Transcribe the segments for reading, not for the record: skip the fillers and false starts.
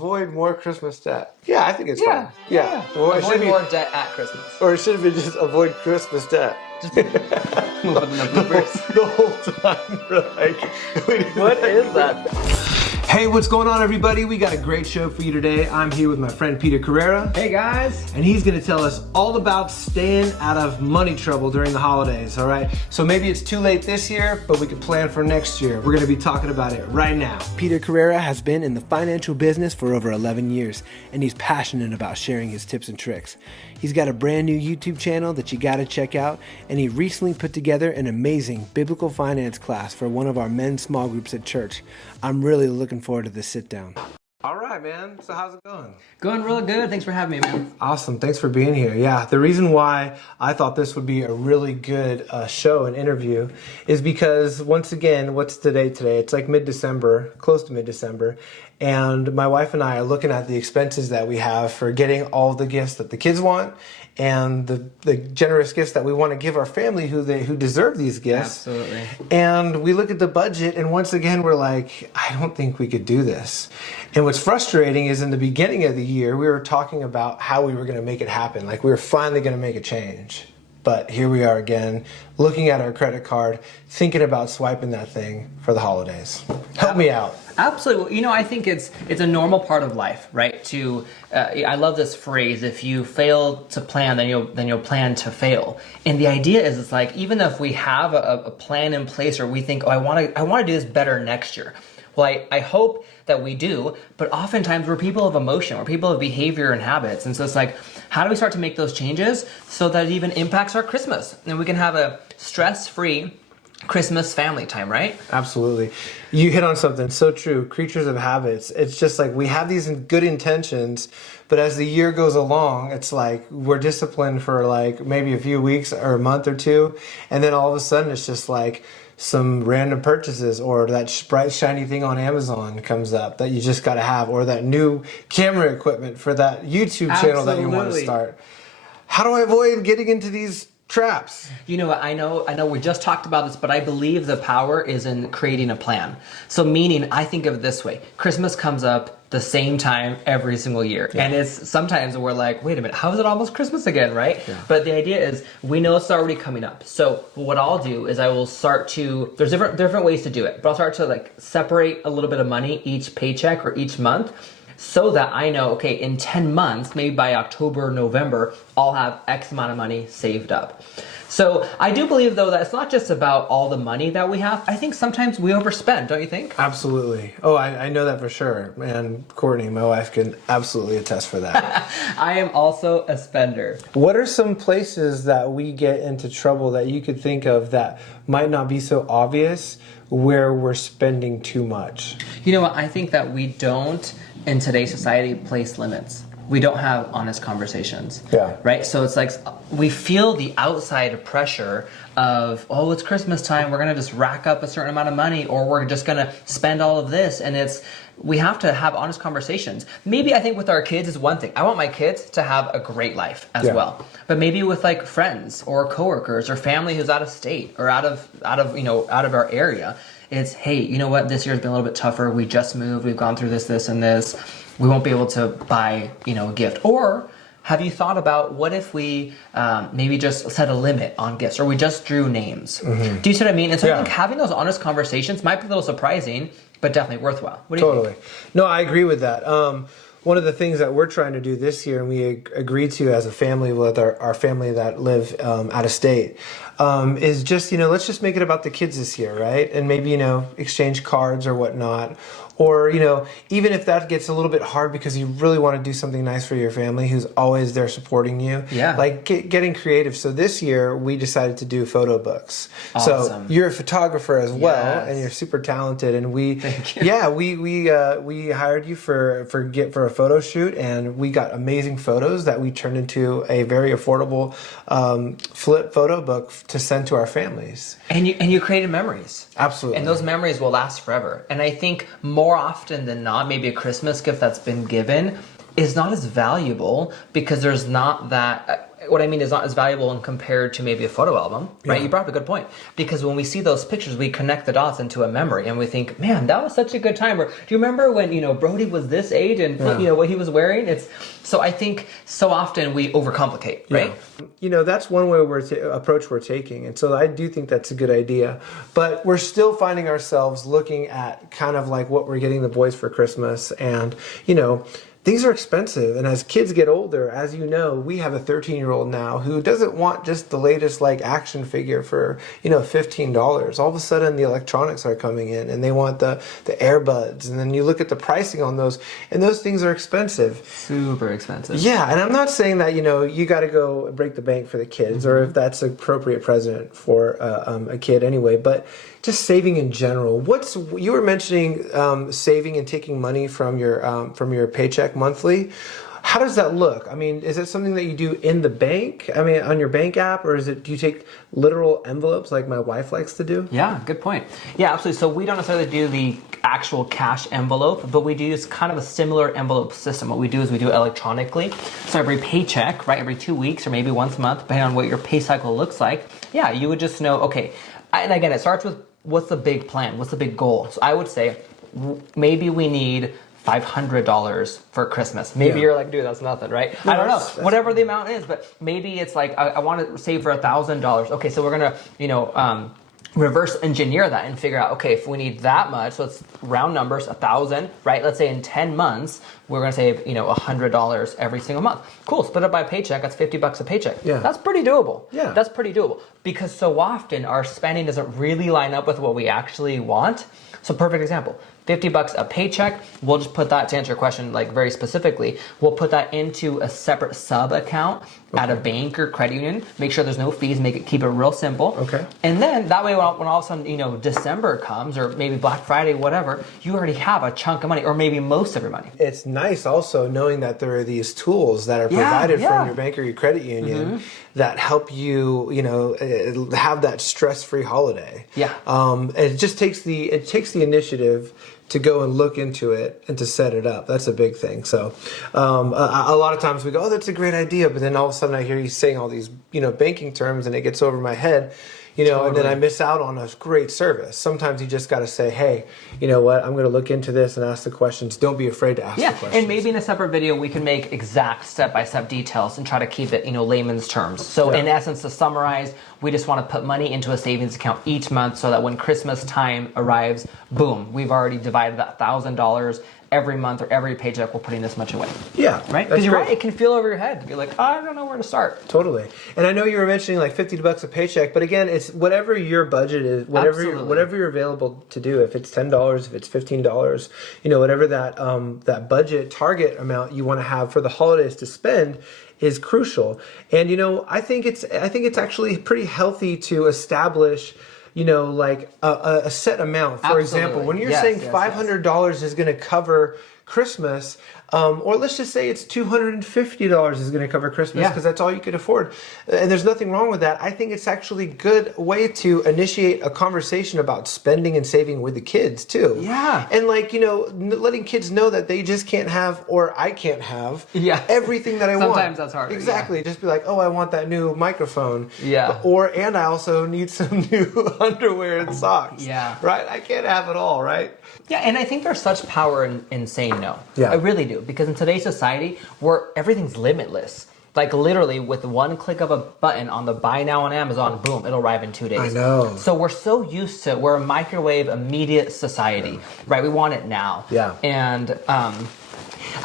avoid more Christmas debt. Yeah, I think it's fine. Yeah. Well, it should Avoid be, more debt at Christmas. or it should have been just avoid Christmas debt. Just move it in the bloopers. The whole time we're like, What is that? Hey, what's going on, everybody? We got a great show for you today. I'm here with my friend Peter Carrera. Hey guys. And he's gonna tell us all about staying out of money trouble during the holidays, all right? So maybe it's too late this year, but we can plan for next year. We're gonna be talking about it right now. Peter Carrera has been in the financial business for over 11 years, and he's passionate about sharing his tips and tricks. He's got a brand new YouTube channel that you gotta check out, and he recently put together an amazing biblical finance class for one of our men's small groups at church. I'm really looking forward to this sit down. All right, man. So how's it going? Going really good. Thanks for having me, man. Awesome. Thanks for being here. Yeah, the reason why I thought this would be a really good show and interview is because, once again, what's today? It's like mid-December, close to mid-December, and my wife and I are looking at the expenses that we have for getting all the gifts that the kids want and the generous gifts that we want to give our family who deserve these gifts. Absolutely. And we look at the budget, and once again, we're like, I don't think we could do this. And what's frustrating is in the beginning of the year, we were talking about how we were going to make it happen. Like, we were finally going to make a change. But here we are again, looking at our credit card, thinking about swiping that thing for the holidays. Help me out. Absolutely. You know, I think it's a normal part of life, right? I love this phrase: if you fail to plan, then you'll plan to fail. And the idea is, it's like, even if we have a plan in place, or we think, oh, I want to do this better next year. Well, I hope that we do, but oftentimes we're people of emotion, we're people of behavior and habits. And so it's like, how do we start to make those changes so that it even impacts our Christmas? And we can have a stress-free Christmas family time, right? Absolutely. You hit on something so true. Creatures of habits. It's just like we have these good intentions, but as the year goes along, it's like we're disciplined for like maybe a few weeks or a month or two, and then all of a sudden it's just like some random purchases, or that bright shiny thing on Amazon comes up that you just got to have, or that new camera equipment for that YouTube channel that you want to start. How do I avoid getting into these traps? You know what, I know we just talked about this, but I believe the power is in creating a plan. So meaning, I think of it this way: Christmas comes up the same time every single year. Yeah. And it's sometimes we're like, wait a minute, how is it almost Christmas again, right? Yeah. But the idea is, we know it's already coming up. So what I'll do is I will start to, there's different ways to do it, but I'll start to like separate a little bit of money each paycheck or each month, so that I know, okay, in 10 months, maybe by October, November, I'll have X amount of money saved up. So I do believe, though, that it's not just about all the money that we have. I think sometimes we overspend, don't you think? Absolutely. Oh, I know that for sure. And Courtney, my wife, can absolutely attest for that. I am also a spender. What are some places that we get into trouble that you could think of that might not be so obvious, where we're spending too much? You know what? I think that we don't, in today's society, place limits. We don't have honest conversations. Yeah. Right? So it's like we feel the outside pressure of, oh, it's Christmas time, we're going to just rack up a certain amount of money, or we're just going to spend all of this. And we have to have honest conversations. Maybe I think with our kids is one thing. I want my kids to have a great life as well. But maybe with like friends or coworkers or family who's out of state or out of our area, it's, hey, you know what? This year's been a little bit tougher. We just moved. We've gone through this, and this. We won't be able to buy, a gift. Or have you thought about, what if we maybe just set a limit on gifts, or we just drew names? Mm-hmm. Do you see what I mean? And so I think having those honest conversations might be a little surprising, but definitely worthwhile. What do you think? No, I agree with that. One of the things that we're trying to do this year, and we agreed to as a family with our family that live out of state, is just, let's just make it about the kids this year, right? And maybe, exchange cards or whatnot. Or, even if that gets a little bit hard because you really want to do something nice for your family who's always there supporting you. Yeah. Like getting creative. So this year we decided to do photo books. Awesome. So you're a photographer as well, and you're super talented. And we hired you for a photo shoot, and we got amazing photos that we turned into a very affordable flip photo book to send to our families. And you created memories. Absolutely. And those memories will last forever. And I think more often than not, maybe a Christmas gift that's been given is not as valuable because there's not that, what I mean is not as valuable when compared to maybe a photo album, right? Yeah. You brought up a good point, because when we see those pictures, we connect the dots into a memory, and we think, man, that was such a good time. Or do you remember when Brody was this age and what he was wearing? So I think so often we overcomplicate, right? That's one way approach we're taking, and so I do think that's a good idea. But we're still finding ourselves looking at kind of like what we're getting the boys for Christmas, and things are expensive, and as kids get older, as you know, we have a 13-year-old now who doesn't want just the latest like action figure for $15. All of a sudden, the electronics are coming in, and they want the earbuds, and then you look at the pricing on those, and those things are expensive, super expensive. Yeah, and I'm not saying that you got to go break the bank for the kids, or if that's an appropriate present for a kid anyway, but just saving in general. You were mentioning saving and taking money from your paycheck monthly. How does that look? I mean, is it something that you do in the bank? I mean, on your bank app, or do you take literal envelopes like my wife likes to do? Yeah, good point. Yeah, absolutely. So we don't necessarily do the actual cash envelope, but we do use kind of a similar envelope system. What we do is we do it electronically. So every paycheck, right, every 2 weeks or maybe once a month, depending on what your pay cycle looks like, yeah, you would just know, okay, and again, it starts with what's the big plan? What's the big goal? So I would say maybe we need $500 for Christmas. Maybe you're like, dude, that's nothing, right? No, I don't know. that's Whatever the amount is, but maybe it's like, I want to save for $1,000. Okay, so we're going to, reverse engineer that and figure out, okay, if we need that much, so it's round numbers, 1,000, right? Let's say in 10 months, we're going to save, $100 every single month. Cool, split it by paycheck, that's $50 a paycheck. Yeah. That's pretty doable. Yeah. That's pretty doable, because so often our spending doesn't really line up with what we actually want. So perfect example, $50 a paycheck, we'll just put that, to answer your question like very specifically, we'll put that into a separate sub account at a bank or credit union. Make sure there's no fees, keep it real simple. Okay. And then that way when all of a sudden, December comes, or maybe Black Friday, whatever, you already have a chunk of money, or maybe most of your money. It's nice also knowing that there are these tools that are provided from your bank or your credit union that help you, have that stress-free holiday. Yeah. It just takes the initiative to go and look into it and to set it up. That's a big thing. So a lot of times we go, oh, that's a great idea. But then all of a sudden I hear you saying all these, banking terms, and it gets over my head, and then I miss out on a great service. Sometimes you just got to say, hey, you know what? I'm going to look into this and ask the questions. Don't be afraid to ask the questions. And maybe in a separate video, we can make exact step-by-step details and try to keep it, layman's terms. So in essence, to summarize, we just want to put money into a savings account each month so that when Christmas time arrives, boom, we've already divided that $1,000 every month, or every paycheck, we're putting this much away. Yeah. Right? Because you're right, it can feel over your head. You're like, I don't know where to start. Totally. And I know you were mentioning like $50 a paycheck, but again, it's whatever your budget is, whatever you're available to do. If it's $10, if it's $15, whatever that budget target amount you want to have for the holidays to spend is crucial. And I think it's actually pretty healthy to establish like a set amount. For example, when you're saying $500 is going to cover Christmas, or let's just say it's $250 is going to cover Christmas because that's all you could afford. And there's nothing wrong with that. I think it's actually a good way to initiate a conversation about spending and saving with the kids too. Yeah. And letting kids know that they just can't have, or I can't have, everything that I want. Sometimes that's hard. Exactly. Yeah. Just be like, oh, I want that new microphone. Yeah. And I also need some new underwear and socks. Yeah. Right? I can't have it all, right? Yeah, and I think there's such power in saying no. Yeah. I really do. Because in today's society, where everything's limitless, like literally with one click of a button on the buy now on Amazon, boom, it'll arrive in 2 days. I know. So we're so used to, we're a microwave immediate society, right? We want it now. Yeah. And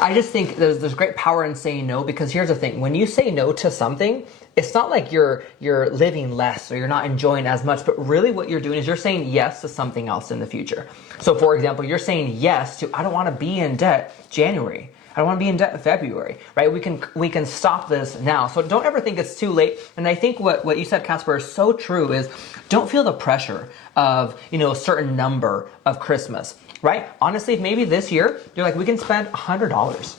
I just think there's great power in saying no, because here's the thing. When you say no to something, it's not like you're living less or you're not enjoying as much, but really what you're doing is you're saying yes to something else in the future. So for example, you're saying yes to, I don't want to be in debt January. I don't want to be in debt in February, right? We can stop this now. So don't ever think it's too late. And I think what you said, Casper, is so true, is don't feel the pressure of, a certain number of Christmas, right? Honestly, maybe this year, you're like, we can spend $100.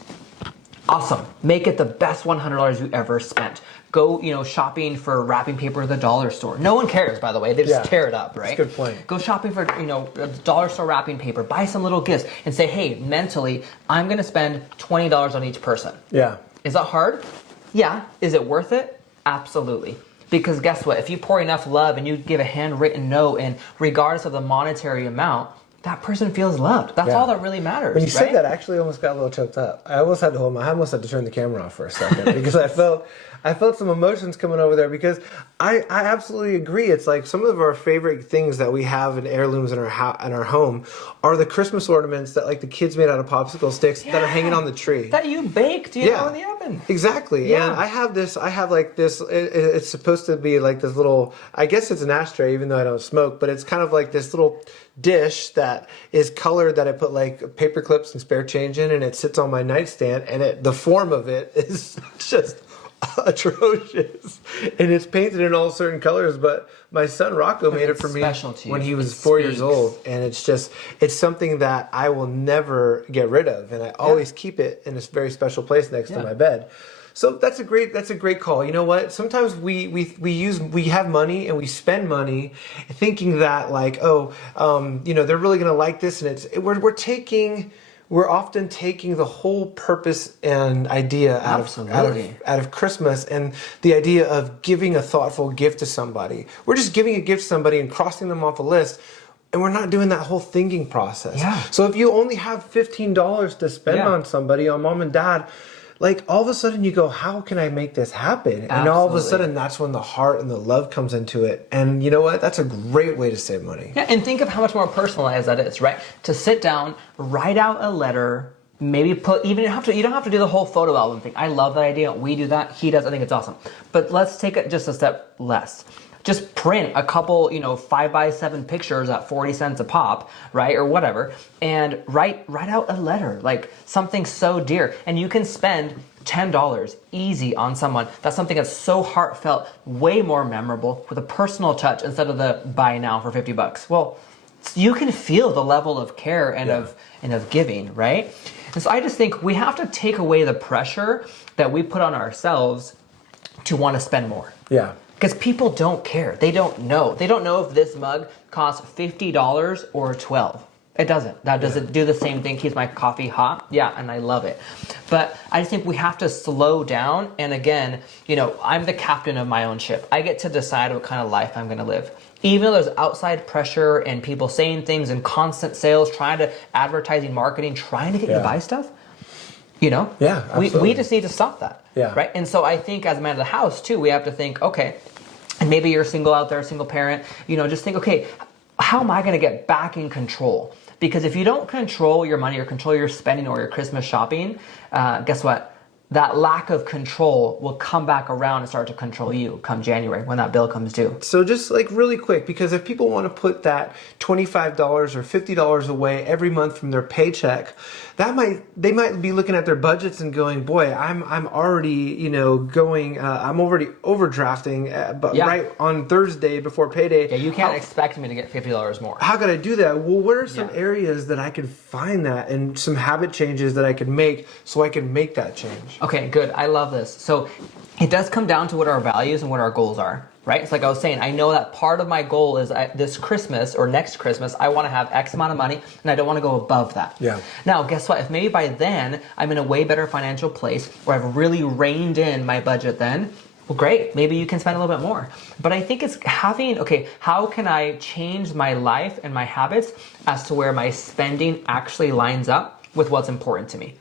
Awesome. Make it the best $100 you ever spent. Go, shopping for wrapping paper at the dollar store. No one cares, by the way. They just tear it up, right? That's a good point. Go shopping for, a dollar store wrapping paper. Buy some little gifts and say, hey, mentally, I'm going to spend $20 on each person. Yeah. Is that hard? Yeah. Is it worth it? Absolutely. Because guess what? If you pour enough love and you give a handwritten note, and regardless of the monetary amount, that person feels loved. That's all that really matters. When you said that, I actually almost got a little choked up. I almost had to turn the camera off for a second because I felt some emotions coming over there, because I absolutely agree. It's like some of our favorite things that we have in heirlooms in our home are the Christmas ornaments that like the kids made out of popsicle sticks that are hanging on the tree. That you baked, in the oven. Exactly. Yeah. And I have this, it's supposed to be like this little, I guess it's an ashtray even though I don't smoke, but it's kind of like this little dish that is colored that I put like paper clips and spare change in, and it sits on my nightstand, and the form of it is just atrocious, and it's painted in all certain colors, but my son Rocco made it for me when he was 4 years old, and it's something that I will never get rid of, and I always keep it in a very special place next to my bed. So that's a great call. You know what? Sometimes we have money and we spend money thinking that like, they're really gonna like this, and we're often taking the whole purpose and idea out of Christmas, and the idea of giving a thoughtful gift to somebody. We're just giving a gift to somebody and crossing them off a list, and we're not doing that whole thinking process. Yeah. So if you only have $15 to spend on somebody, on mom and dad, like all of a sudden you go, how can I make this happen? Absolutely. And all of a sudden that's when the heart and the love comes into it. And you know what? That's a great way to save money. Yeah, and think of how much more personalized that is, right? To sit down, write out a letter, maybe you don't have to do the whole photo album thing. I love that idea. We do that. He does. I think it's awesome. But let's take it just a step less. Just print a couple, 5x7 pictures at 40 cents a pop, right? Or whatever. And write out a letter, like something so dear. And you can spend $10 easy on someone. That's something that's so heartfelt, way more memorable, with a personal touch instead of the buy now for $50. Well, you can feel the level of care and of giving, right? And so I just think we have to take away the pressure that we put on ourselves to want to spend more. Yeah. Because people don't care. They don't know. They don't know if this mug costs $50 or $12. It doesn't. That doesn't do the same thing. Keeps my coffee hot. Yeah, and I love it. But I just think we have to slow down. And again, I'm the captain of my own ship. I get to decide what kind of life I'm going to live. Even though there's outside pressure and people saying things and constant sales, trying to advertising, marketing, trying to get you to buy stuff. Yeah, absolutely. We just need to stop that. Yeah. Right. And so I think as a man of the house too, we have to think, okay, and maybe you're single out there, single parent, just think, okay, how am I going to get back in control? Because if you don't control your money or control your spending or your Christmas shopping, guess what? That lack of control will come back around and start to control you come January when that bill comes due. So just like really quick, because if people want to put that $25 or $50 away every month from their paycheck, they might be looking at their budgets and going, boy, I'm already I'm already overdrafting, but right on Thursday before payday. Yeah, you can't expect me to get $50 more. How could I do that? Well, what are some areas that I could find that, and some habit changes that I could make so I can make that change? Okay, good. I love this. So it does come down to what our values and what our goals are, right? It's like I was saying, I know that part of my goal is this Christmas or next Christmas, I want to have X amount of money and I don't want to go above that. Yeah. Now, guess what? If maybe by then I'm in a way better financial place where I've really reined in my budget then, well, great. Maybe you can spend a little bit more. But I think it's having, how can I change my life and my habits as to where my spending actually lines up with what's important to me?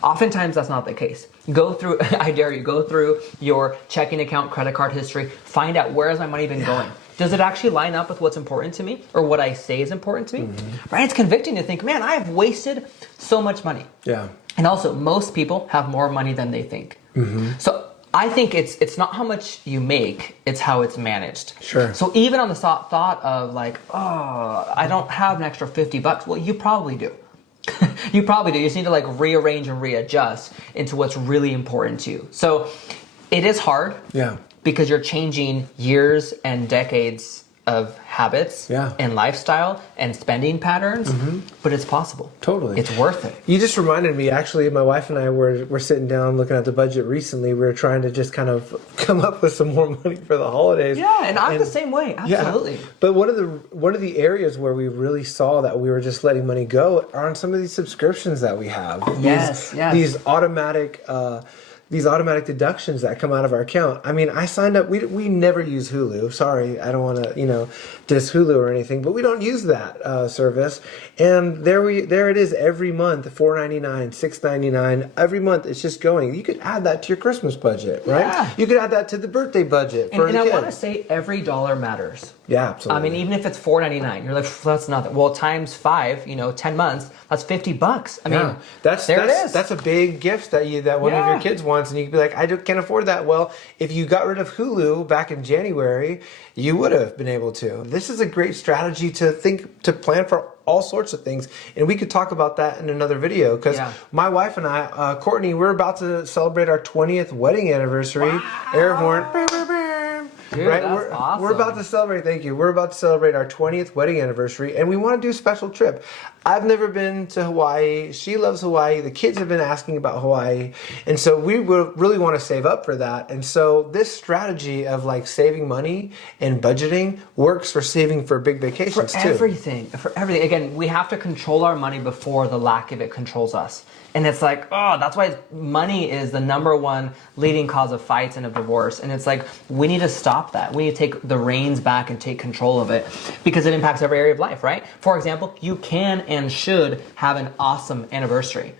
Oftentimes that's not the case. I dare you, go through your checking account, credit card history, find out where has my money been going. Does it actually line up with what's important to me or what I say is important to me? Mm-hmm. Right? It's convicting to think, man, I have wasted so much money. Yeah. And also, most people have more money than they think. Mm-hmm. So I think it's not how much you make, it's how it's managed. Sure. So even on the thought of like, oh, I don't have an extra $50. Well, you probably do. You probably do. You just need to like rearrange and readjust into what's really important to you. So it is hard. Yeah. Because you're changing years and decades of habits and lifestyle and spending patterns, but it's possible. Totally. It's worth it. You just reminded me, actually, my wife and I were sitting down looking at the budget recently. We were trying to just kind of come up with some more money for the holidays. Yeah, and I'm the same way. Absolutely. Yeah. But one of the areas where we really saw that we were just letting money go are on some of these subscriptions that we have. These automatic these automatic deductions that come out of our account. I mean, I signed up. We never use Hulu. Sorry, I don't want to diss Hulu or anything, but we don't use that service. And there it is every month, $4.99, $6.99 every month. It's just going. You could add that to your Christmas budget, right? Yeah. You could add that to the birthday budget for and the I kid. want to say every dollar matters. Yeah, absolutely. I mean, even if it's $4.99, you're like, that's nothing. Well, times 5, 10 months, that's $50. I mean, it is. That's a big gift that one of your kids wants, and you could be like, I can't afford that. Well, if you got rid of Hulu back in January, you would have been able to. This is a great strategy to plan for all sorts of things, and we could talk about that in another video, because my wife and I, Courtney, we're about to celebrate our 20th wedding anniversary. Wow. Air horn. Dude, right? That's awesome. We're about to celebrate, thank you. We're about to celebrate our 20th wedding anniversary, and we want to do a special trip. I've never been to Hawaii. She loves Hawaii. The kids have been asking about Hawaii. And so we really want to save up for that. And so this strategy of like saving money and budgeting works for saving for big vacations too. For everything. Again, we have to control our money before the lack of it controls us. And it's like, that's why money is the number one leading cause of fights and of divorce. And it's like, we need to stop that. We need to take the reins back and take control of it, because it impacts every area of life, right? For example, you can and should have an awesome anniversary.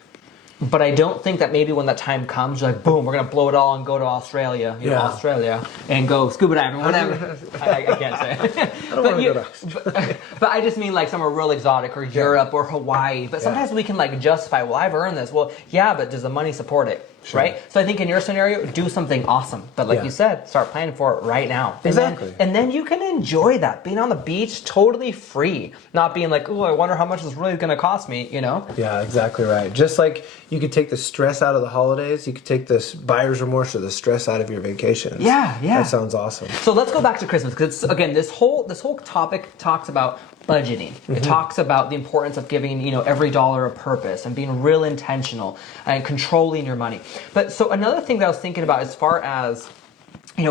But I don't think that maybe when that time comes, you're like, boom, we're going to blow it all and go to Australia, Australia, and go scuba diving, whatever. I can't say it. I don't want to go to Australia. But I just mean like somewhere real exotic, or Europe or Hawaii. But sometimes we can like justify, well, I've earned this. Well, yeah, but does the money support it? Sure. Right? So I think in your scenario, do something awesome. But like you said, start planning for it right now. Exactly. And then you can enjoy that. Being on the beach, totally free. Not being like, oh, I wonder how much this really is going to cost me, Yeah, exactly right. Just like you could take the stress out of the holidays, you could take this buyer's remorse or the stress out of your vacations. Yeah. That sounds awesome. So let's go back to Christmas, because again, this whole topic talks about budgeting. It talks about the importance of giving, every dollar a purpose and being real intentional and controlling your money. But so another thing that I was thinking about as far as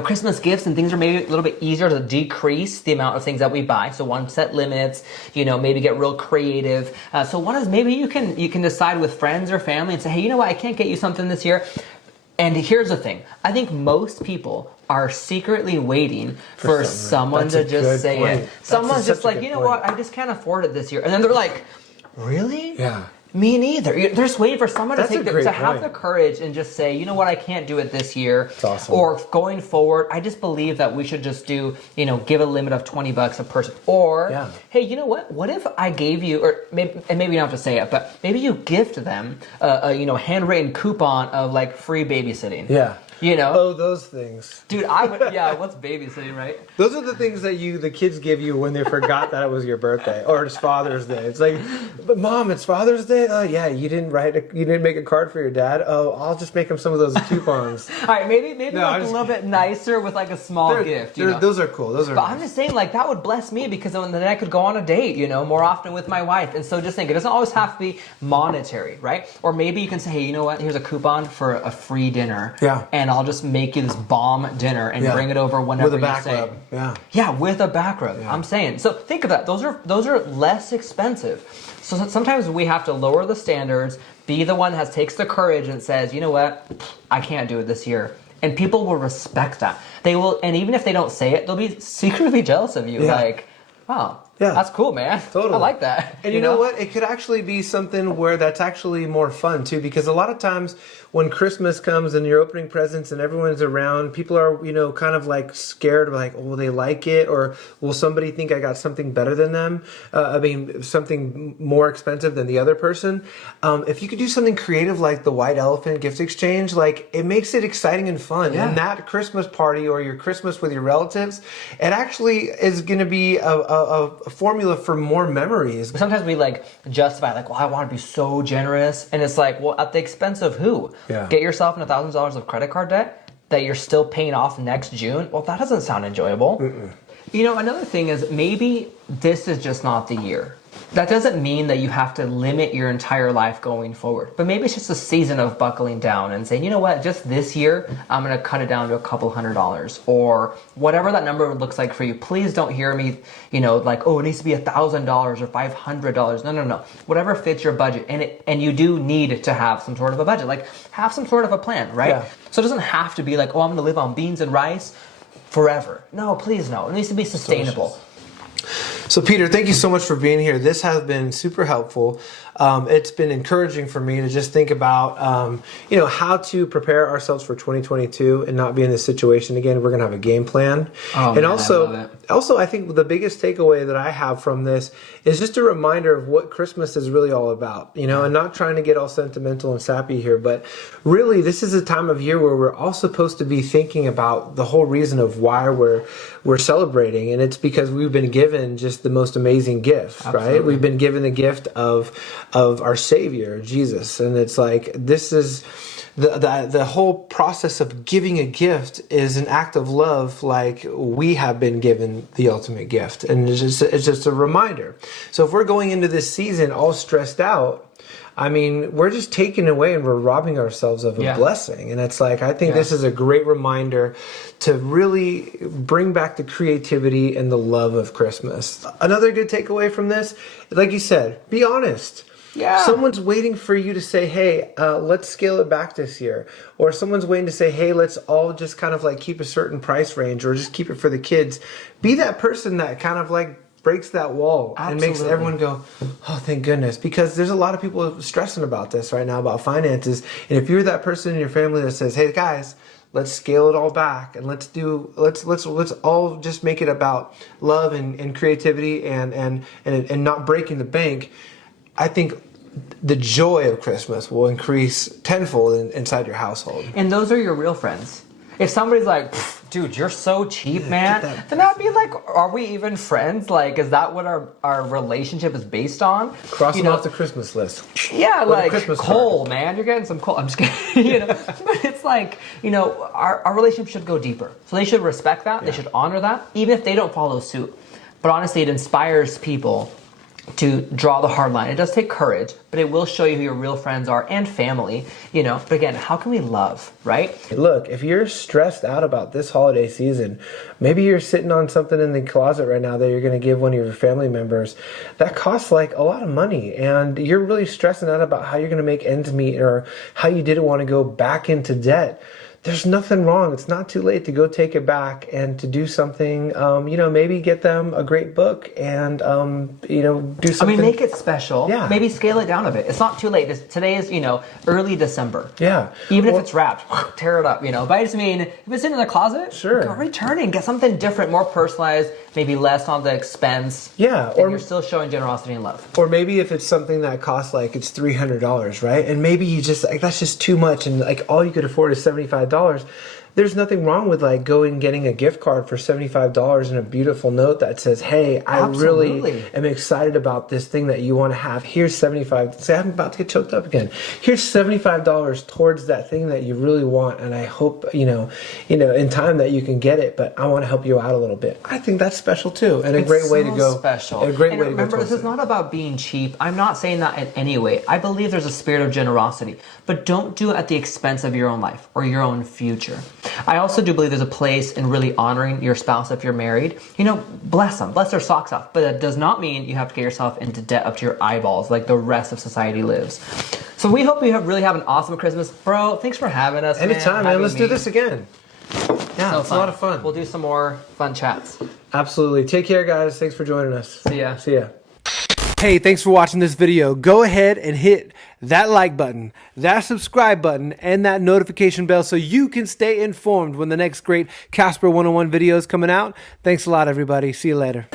Christmas gifts and things are maybe a little bit easier to decrease the amount of things that we buy. So one, set limits, maybe get real creative. So one is maybe you can decide with friends or family and say, hey, you know what, I can't get you something this year. And here's the thing. I think most people are secretly waiting for someone to just say it. Someone's just like, you know what, I just can't afford it this year. And then they're like, really? Yeah. Me neither. They're just waiting for someone to have the courage and just say, you know what, I can't do it this year. That's awesome. Or going forward, I just believe that we should just do, give a limit of $20 a person. Or, hey, you know what? What if I gave you, or maybe you don't have to say it, but maybe you gift them a handwritten coupon of like free babysitting. Yeah. Oh, those things. Dude, what's babysitting, right? Those are the things that the kids give you when they forgot that it was your birthday or it's Father's Day. It's like, but Mom, it's Father's Day? Oh yeah, you didn't make a card for your dad? Oh, I'll just make him some of those coupons. All right, maybe a little bit nicer with like a small gift. Those are cool. But nice. I'm just saying, like, that would bless me, because then I could go on a date, more often with my wife. And so just think, it doesn't always have to be monetary, right? Or maybe you can say, hey, you know what? Here's a coupon for a free dinner. Yeah. And I'll just make you this bomb dinner and bring it over whenever with a back you say. rub. Yeah, with a back rub. Yeah. I'm saying. So think of that. Those are less expensive. So sometimes we have to lower the standards, be the one that takes the courage and says, you know what, I can't do it this year. And people will respect that. They will, and even if they don't say it, they'll be secretly jealous of you. Like, wow. Yeah. That's cool, man. Totally. I like that. And you know what? It could actually be something where that's actually more fun too, because a lot of times when Christmas comes and you're opening presents and everyone's around, people are, kind of like scared, like, oh, will they like it? Or will somebody think I got something better than them? Something more expensive than the other person. If you could do something creative like the white elephant gift exchange, like it makes it exciting and fun. Yeah. And that Christmas party or your Christmas with your relatives, it actually is going to be a formula for more memories. Sometimes we like justify, like, well, I want to be so generous, and it's like, well, at the expense of who? Yeah. Get yourself in $1,000 of credit card debt that you're still paying off next June. Well, that doesn't sound enjoyable. Another thing is maybe this is just not the year. That doesn't mean that you have to limit your entire life going forward, but maybe it's just a season of buckling down and saying, you know what, just this year, I'm going to cut it down to a couple $100 or whatever that number looks like for you. Please don't hear me, like, oh, it needs to be $1,000 or $500. No. Whatever fits your budget. And you do need to have some sort of a budget, like have some sort of a plan, right? Yeah. So it doesn't have to be like, oh, I'm going to live on beans and rice forever. No, please no. It needs to be sustainable. So Peter, thank you so much for being here. This has been super helpful. It's been encouraging for me to just think about, how to prepare ourselves for 2022 and not be in this situation again. We're going to have a game plan. Oh, and man, also, I think the biggest takeaway that I have from this is just a reminder of what Christmas is really all about, and not trying to get all sentimental and sappy here, but really this is a time of year where we're all supposed to be thinking about the whole reason of why we're celebrating. And it's because we've been given just the most amazing gift, right? We've been given the gift of our Savior, Jesus. And it's like, this is the whole process of giving a gift is an act of love, like we have been given the ultimate gift. And it's just a reminder. So if we're going into this season all stressed out, I mean, we're just taking away and we're robbing ourselves of a blessing. And it's like, I think this is a great reminder to really bring back the creativity and the love of Christmas. Another good takeaway from this, like you said, be honest. Yeah. Someone's waiting for you to say, hey, let's scale it back this year. Or someone's waiting to say, hey, let's all just kind of like keep a certain price range or just keep it for the kids. Be that person that kind of like breaks that wall and makes everyone go, oh, thank goodness. Because there's a lot of people stressing about this right now, about finances. And if you're that person in your family that says, hey, guys, let's scale it all back and let's all just make it about love and creativity and not breaking the bank, I think the joy of Christmas will increase tenfold inside your household. And those are your real friends. If somebody's like, dude, you're so cheap, man, then I'd be like, are we even friends? Like, is that what our relationship is based on? Cross them off the Christmas list. Yeah, or like Christmas coal, card. man. You're getting some coal. I'm just kidding. But it's like, our relationship should go deeper. So they should respect that. They should honor that, even if they don't follow suit. But honestly, it inspires people to draw the hard line. It does take courage, but it will show you who your real friends are and family, But again, how can we love, right? Look, if you're stressed out about this holiday season, maybe you're sitting on something in the closet right now that you're going to give one of your family members that costs like a lot of money, and you're really stressing out about how you're going to make ends meet or how you didn't want to go back into debt. There's nothing wrong. It's not too late to go take it back and to do something, maybe get them a great book and, do something. I mean, make it special. Yeah. Maybe scale it down a bit. It's not too late. Today is, early December. Yeah. Even if it's wrapped, tear it up, But I just mean, if it's in the closet, sure, go return it. Get something different, more personalized, maybe less on the expense. Yeah. Or you're still showing generosity and love. Or maybe if it's something that costs like it's $300, right? And maybe you just like, that's just too much. And like all you could afford is $75. There's nothing wrong with like going and getting a gift card for $75 and a beautiful note that says, hey, I really am excited about this thing that you want to have. Here's $75. Say, I'm about to get choked up again. Here's $75 towards that thing that you really want. And I hope, in time that you can get it, but I want to help you out a little bit. I think that's special too. And a great way to go. Special. A great way to go. Remember, this is not about being cheap. I'm not saying that in any way. I believe there's a spirit of generosity, but don't do it at the expense of your own life or your own future. I also do believe there's a place in really honoring your spouse if you're married. Bless them, bless their socks off. But that does not mean you have to get yourself into debt up to your eyeballs like the rest of society lives. So we hope you really have an awesome Christmas. Bro, thanks for having us. Anytime, man. Let's do this again. Yeah, it's a lot of fun. We'll do some more fun chats. Absolutely. Take care, guys. Thanks for joining us. See ya. See ya. Hey, thanks for watching this video. Go ahead and hit that like button, that subscribe button, and that notification bell so you can stay informed when the next great Casper 101 video is coming out. Thanks a lot, everybody. See you later.